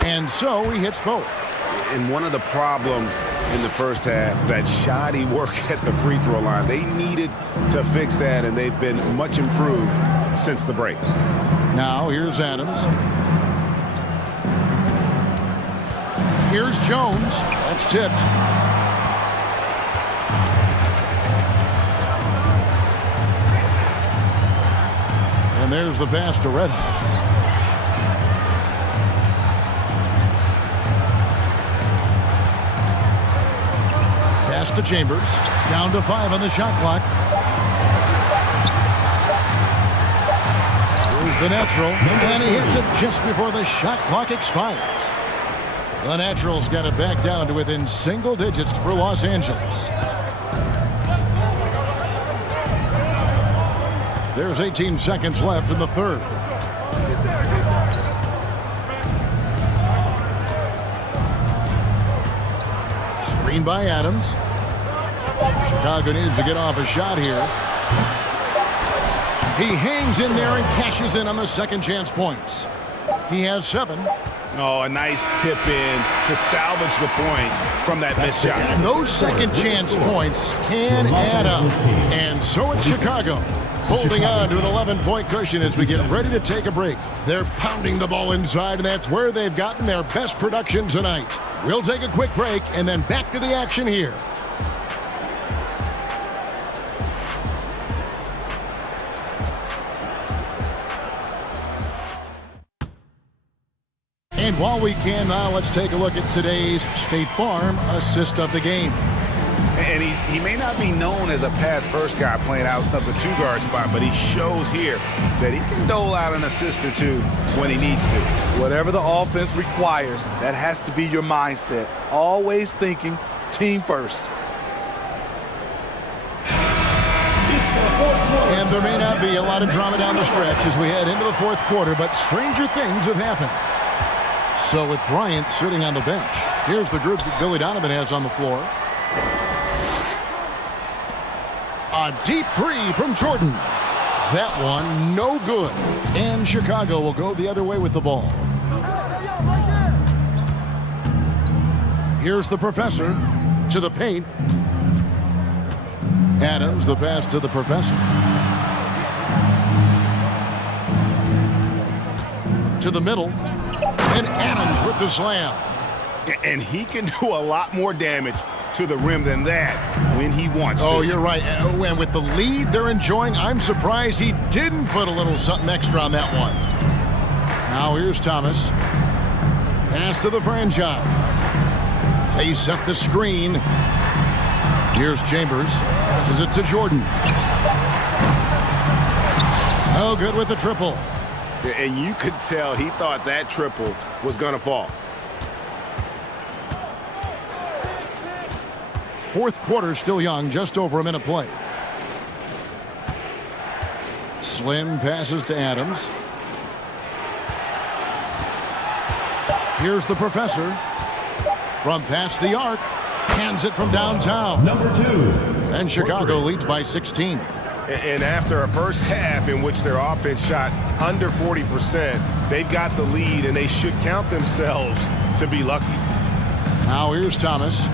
And so he hits both. And one of the problems in the first half, that shoddy work at the free throw line. They needed to fix that, and they've been much improved since the break. Now here's Adams. Here's Jones. That's tipped. And there's the pass to Red Hot. Pass to Chambers. Down to 5 on the shot clock. Here's the natural. And he hits it just before the shot clock expires. The Natural's got it back down to within single digits for Los Angeles. There's 18 seconds left in the third. Screen by Adams. Chicago needs to get off a shot here. He hangs in there and cashes in on the second chance points. He has 7. Oh, a nice tip in to salvage the points from that missed shot. And those second chance points can add up. And so it's Chicago holding on to an 11-point cushion as we get ready to take a break. They're pounding the ball inside, and that's where they've gotten their best production tonight. We'll take a quick break and then back to the action here. And while we can now, let's take a look at today's State Farm assist of the game. And he may not be known as a pass-first guy playing out of the 2-guard spot, but he shows here that he can dole out an assist or 2 when he needs to. Whatever the offense requires, that has to be your mindset. Always thinking team first. And there may not be a lot of drama down the stretch as we head into the fourth quarter, but stranger things have happened. So with Bryant sitting on the bench, here's the group that Billy Donovan has on the floor. A deep 3 from Jordan. That one no good. And Chicago will go the other way with the ball. Here's the professor to the paint. Adams, the pass to the professor. To the middle. And Adams with the slam. And he can do a lot more damage to the rim than that when he wants to. Oh, you're right. And with the lead they're enjoying, I'm surprised he didn't put a little something extra on that one. Now here's Thomas. Pass to the franchise. They set the screen. Here's Chambers. Passes it to Jordan. Oh, good with the triple. And you could tell he thought that triple was going to fall. Fourth quarter still young, just over a minute play. Slim passes to Adams. Here's the professor. From past the arc, hands it from downtown. Number 2. And Chicago leads by 16. And after a first half in which their offense shot under 40%, they've got the lead, and they should count themselves to be lucky. Now here's Thomas.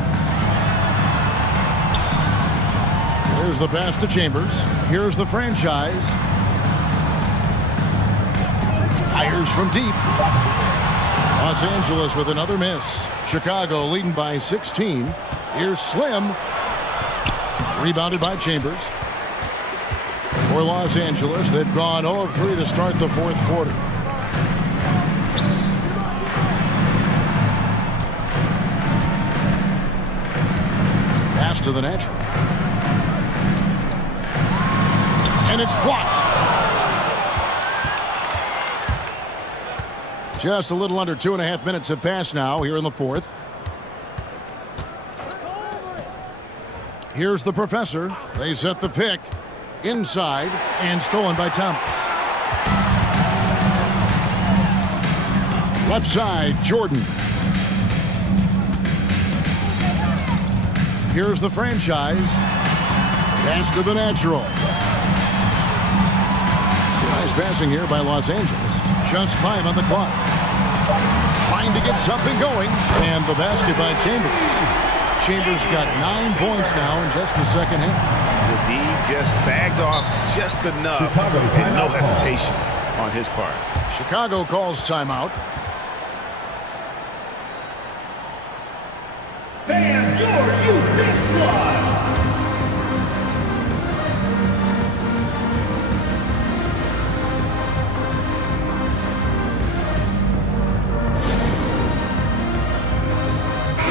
Here's the pass to Chambers. Here's the franchise. Fires from deep. Los Angeles with another miss. Chicago leading by 16. Here's Slim. Rebounded by Chambers. For Los Angeles, they've gone 0 of 3 to start the fourth quarter. Pass to the natural. And it's blocked. Just a little under 2.5 minutes have passed now here in the fourth. Here's the professor. They set the pick inside and stolen by Thomas. Left side, Jordan. Here's the franchise. Pass to the natural. Nice passing here by Los Angeles. Just 5 on the clock. Trying to get something going. And the basket by Chambers. Chambers got 9 points now in just the second half. The D just sagged off just enough, and no hesitation on his part. Chicago calls timeout. Fans, your youth squad.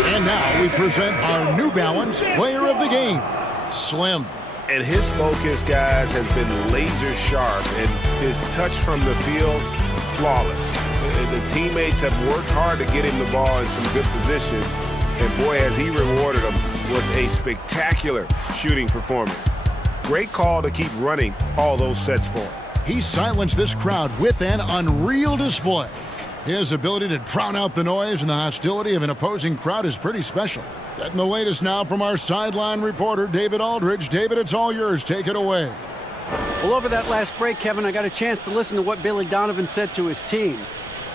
And now we present our New Balance player of the game, Slim. And his focus, guys, has been laser sharp, and his touch from the field, flawless. The teammates have worked hard to get him the ball in some good position, and boy, has he rewarded them with a spectacular shooting performance. Great call to keep running all those sets for him. He silenced this crowd with an unreal display. His ability to drown out the noise and the hostility of an opposing crowd is pretty special. Getting the latest now from our sideline reporter, David Aldridge. David, it's all yours. Take it away. Well, over that last break, Kevin, I got a chance to listen to what Billy Donovan said to his team.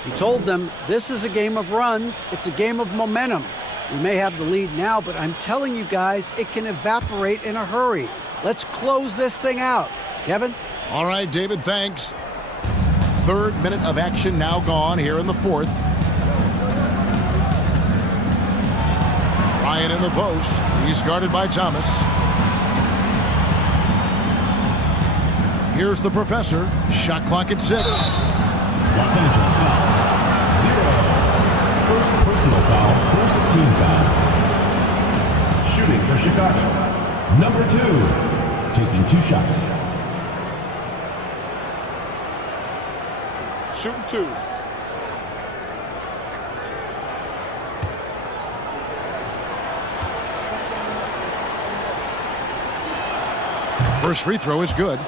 He told them, this is a game of runs. It's a game of momentum. We may have the lead now, but I'm telling you guys, it can evaporate in a hurry. Let's close this thing out. Kevin? All right, David, thanks. Third minute of action now gone here in the fourth. Ryan in the post. He's guarded by Thomas. Here's the professor. Shot clock at 6. Los Angeles foul. 0. First personal foul. First team foul. Shooting for Chicago. Number 2. Taking 2 shots. Shooting 2. First free throw is good.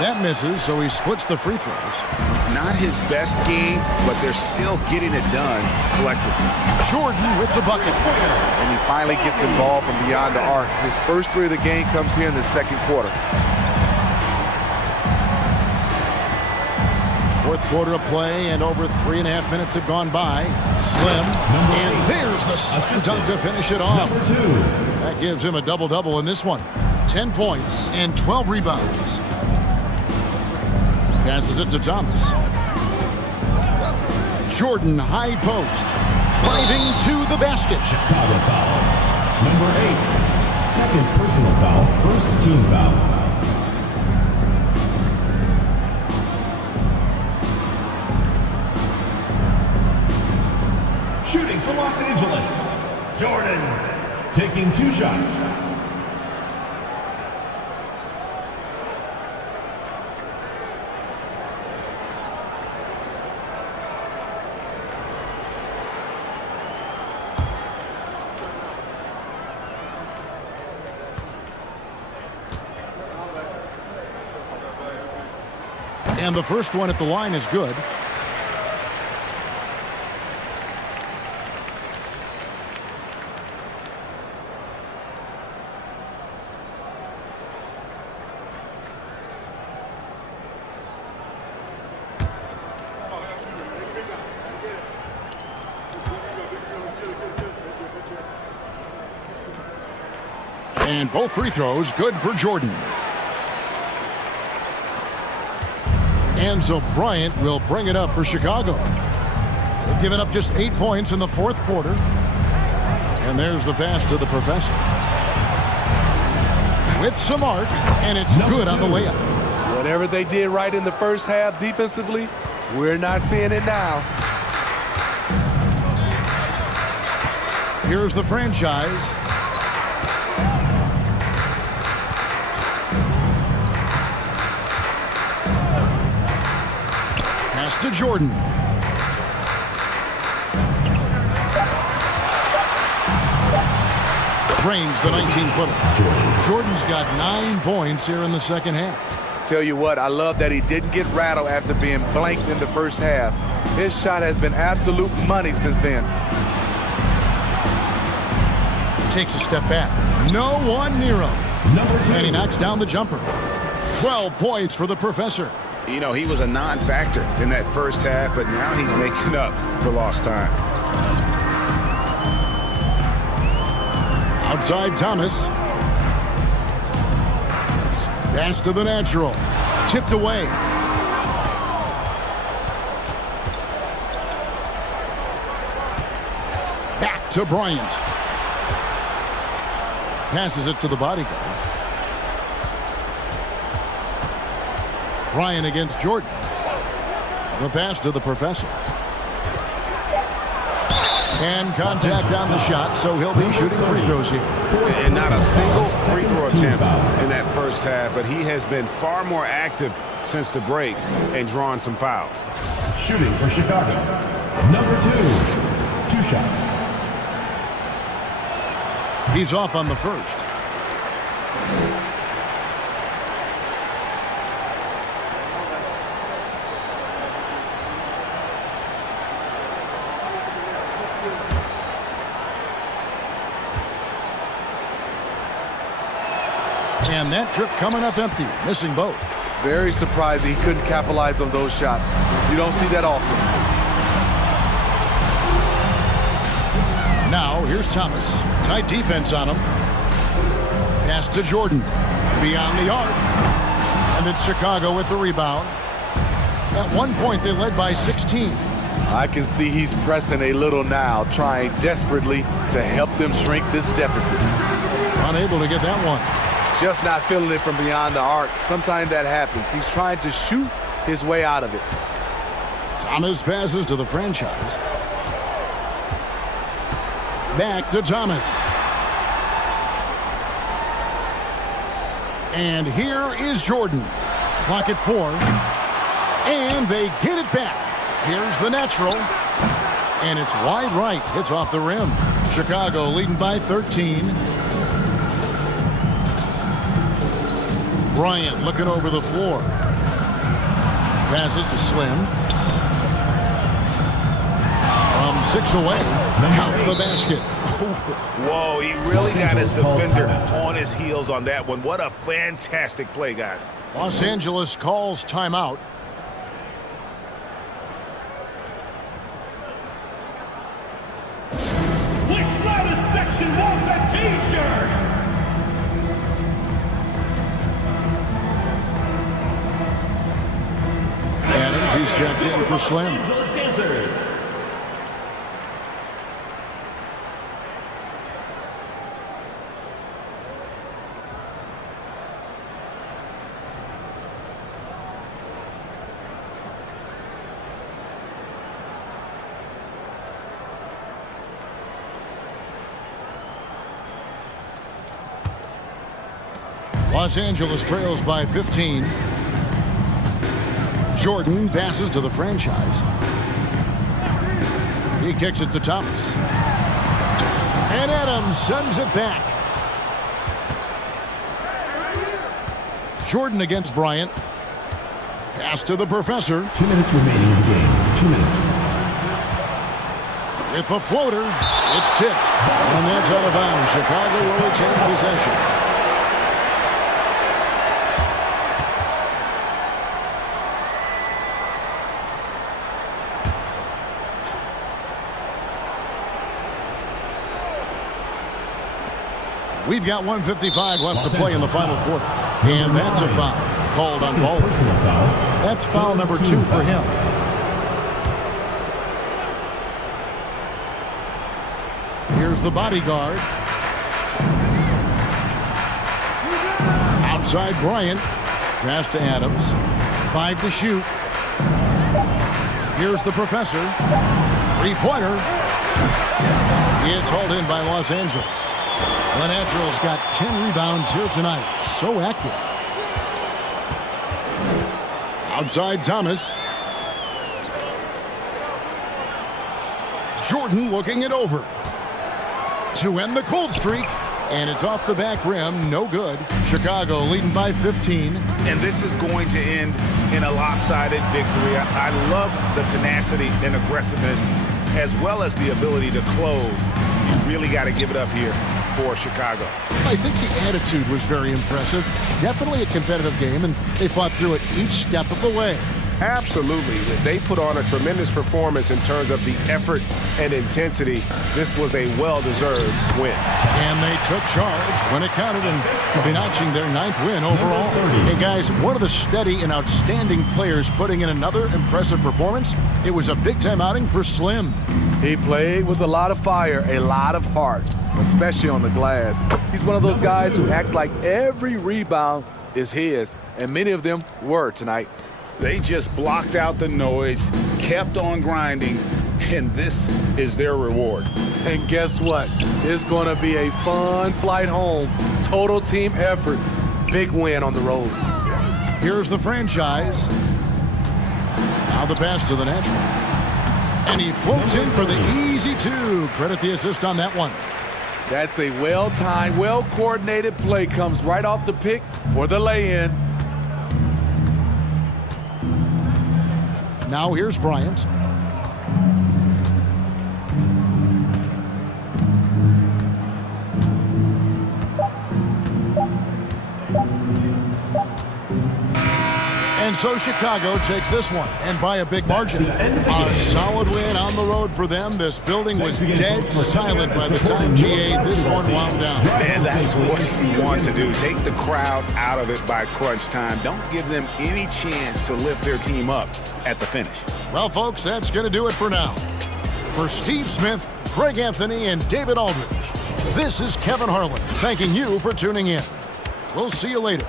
That misses, so he splits the free throws. Not his best game, but they're still getting it done collectively. Jordan with the bucket. And he finally gets involved from beyond the arc. His first 3 of the game comes here in the second quarter. Fourth quarter of play, and over 3.5 minutes have gone by. Slim, and there's the slam dunk to finish it off. That gives him a double-double in this one. 10 points and 12 rebounds. Passes it to Thomas. Jordan, high post. Driving to the basket. Chicago foul. Number 8. Second personal foul. First team foul. Shooting for Los Angeles. Jordan taking 2 shots. And the first one at the line is good. And both free throws good for Jordan. And so Bryant will bring it up for Chicago. They've given up just 8 points in the fourth quarter. And there's the pass to the professor. With some arc, and it's good on the layup. Whatever they did right in the first half defensively, we're not seeing it now. Here's the franchise. Pass to Jordan. Drains the 19-footer. Jordan's got 9 points here in the second half. Tell you what, I love that he didn't get rattled after being blanked in the first half. His shot has been absolute money since then. Takes a step back. No one near him. And he knocks down the jumper. 12 points for the professor. You know, he was a non-factor in that first half, but now he's making up for lost time. Outside Thomas. Pass to the natural. Tipped away. Back to Bryant. Passes it to the bodyguard. Bryant against Jordan. The pass to the professor. And contact on the shot, so he'll be shooting free throws here. And not a single free throw attempt in that first half, but he has been far more active since the break and drawn some fouls. Shooting for Chicago. Number 2. 2 shots. He's off on the first. And that trip coming up empty, missing both. Very surprised he couldn't capitalize on those shots. You don't see that often. Now, here's Thomas. Tight defense on him. Pass to Jordan. Beyond the arc. And it's Chicago with the rebound. At one point, they led by 16. I can see he's pressing a little now, trying desperately to help them shrink this deficit. Unable to get that one. Just not feeling it from beyond the arc. Sometimes that happens. He's trying to shoot his way out of it. Thomas passes to the franchise. Back to Thomas. And here is Jordan. Clock at 4. And they get it back. Here's the natural. And it's wide right. It's off the rim. Chicago leading by 13. Bryant looking over the floor. Passes to Slim. From 6 away. Count the basket. Whoa, he really got his defender on his heels on that one. What a fantastic play, guys. Los Angeles calls timeout. Which latest section wants a t-shirt? Adams, he's checked in for Slim. Los Angeles trails by 15. Jordan passes to the franchise. He kicks it to Thomas. And Adams sends it back. Jordan against Bryant. Pass to the professor. 2 minutes remaining in the game. 2 minutes. With the floater, it's tipped. And that's out of bounds. Chicago will retain possession. We've got 1:55 left to play in the final quarter. And that's a foul called on Baldwin. That's foul number 2 for him. Here's the bodyguard. Outside Bryant. Pass to Adams. 5 to shoot. Here's the professor. 3-pointer. It's hauled in by Los Angeles. The Naturals got 10 rebounds here tonight. So active. Outside Thomas. Jordan looking it over. To end the cold streak. And it's off the back rim. No good. Chicago leading by 15. And this is going to end in a lopsided victory. I love the tenacity and aggressiveness as well as the ability to close. You really got to give it up here for Chicago. I think the attitude was very impressive. Definitely a competitive game, and they fought through it each step of the way. Absolutely. They put on a tremendous performance in terms of the effort and intensity. This was a well-deserved win. And they took charge when it counted and notching their 9th win overall. Hey, guys, one of the steady and outstanding players putting in another impressive performance. It was a big-time outing for Slim. He played with a lot of fire, a lot of heart, especially on the glass. He's one of those guys who acts like every rebound is his, and many of them were tonight. They just blocked out the noise, kept on grinding, and this is their reward. And guess what? It's going to be a fun flight home. Total team effort. Big win on the road. Here's the franchise. Now the pass to the Natural. And he floats in for the easy 2. Credit the assist on that one. That's a well-timed, well-coordinated play. Comes right off the pick for the lay-in. Now here's Bryant. And so Chicago takes this one, and by a big margin. A solid win on the road for them. This building was dead silent by the time GA this one wound down. And that's what you want to do. Take the crowd out of it by crunch time. Don't give them any chance to lift their team up at the finish. Well, folks, that's going to do it for now. For Steve Smith, Greg Anthony, and David Aldridge, this is Kevin Harlan thanking you for tuning in. We'll see you later.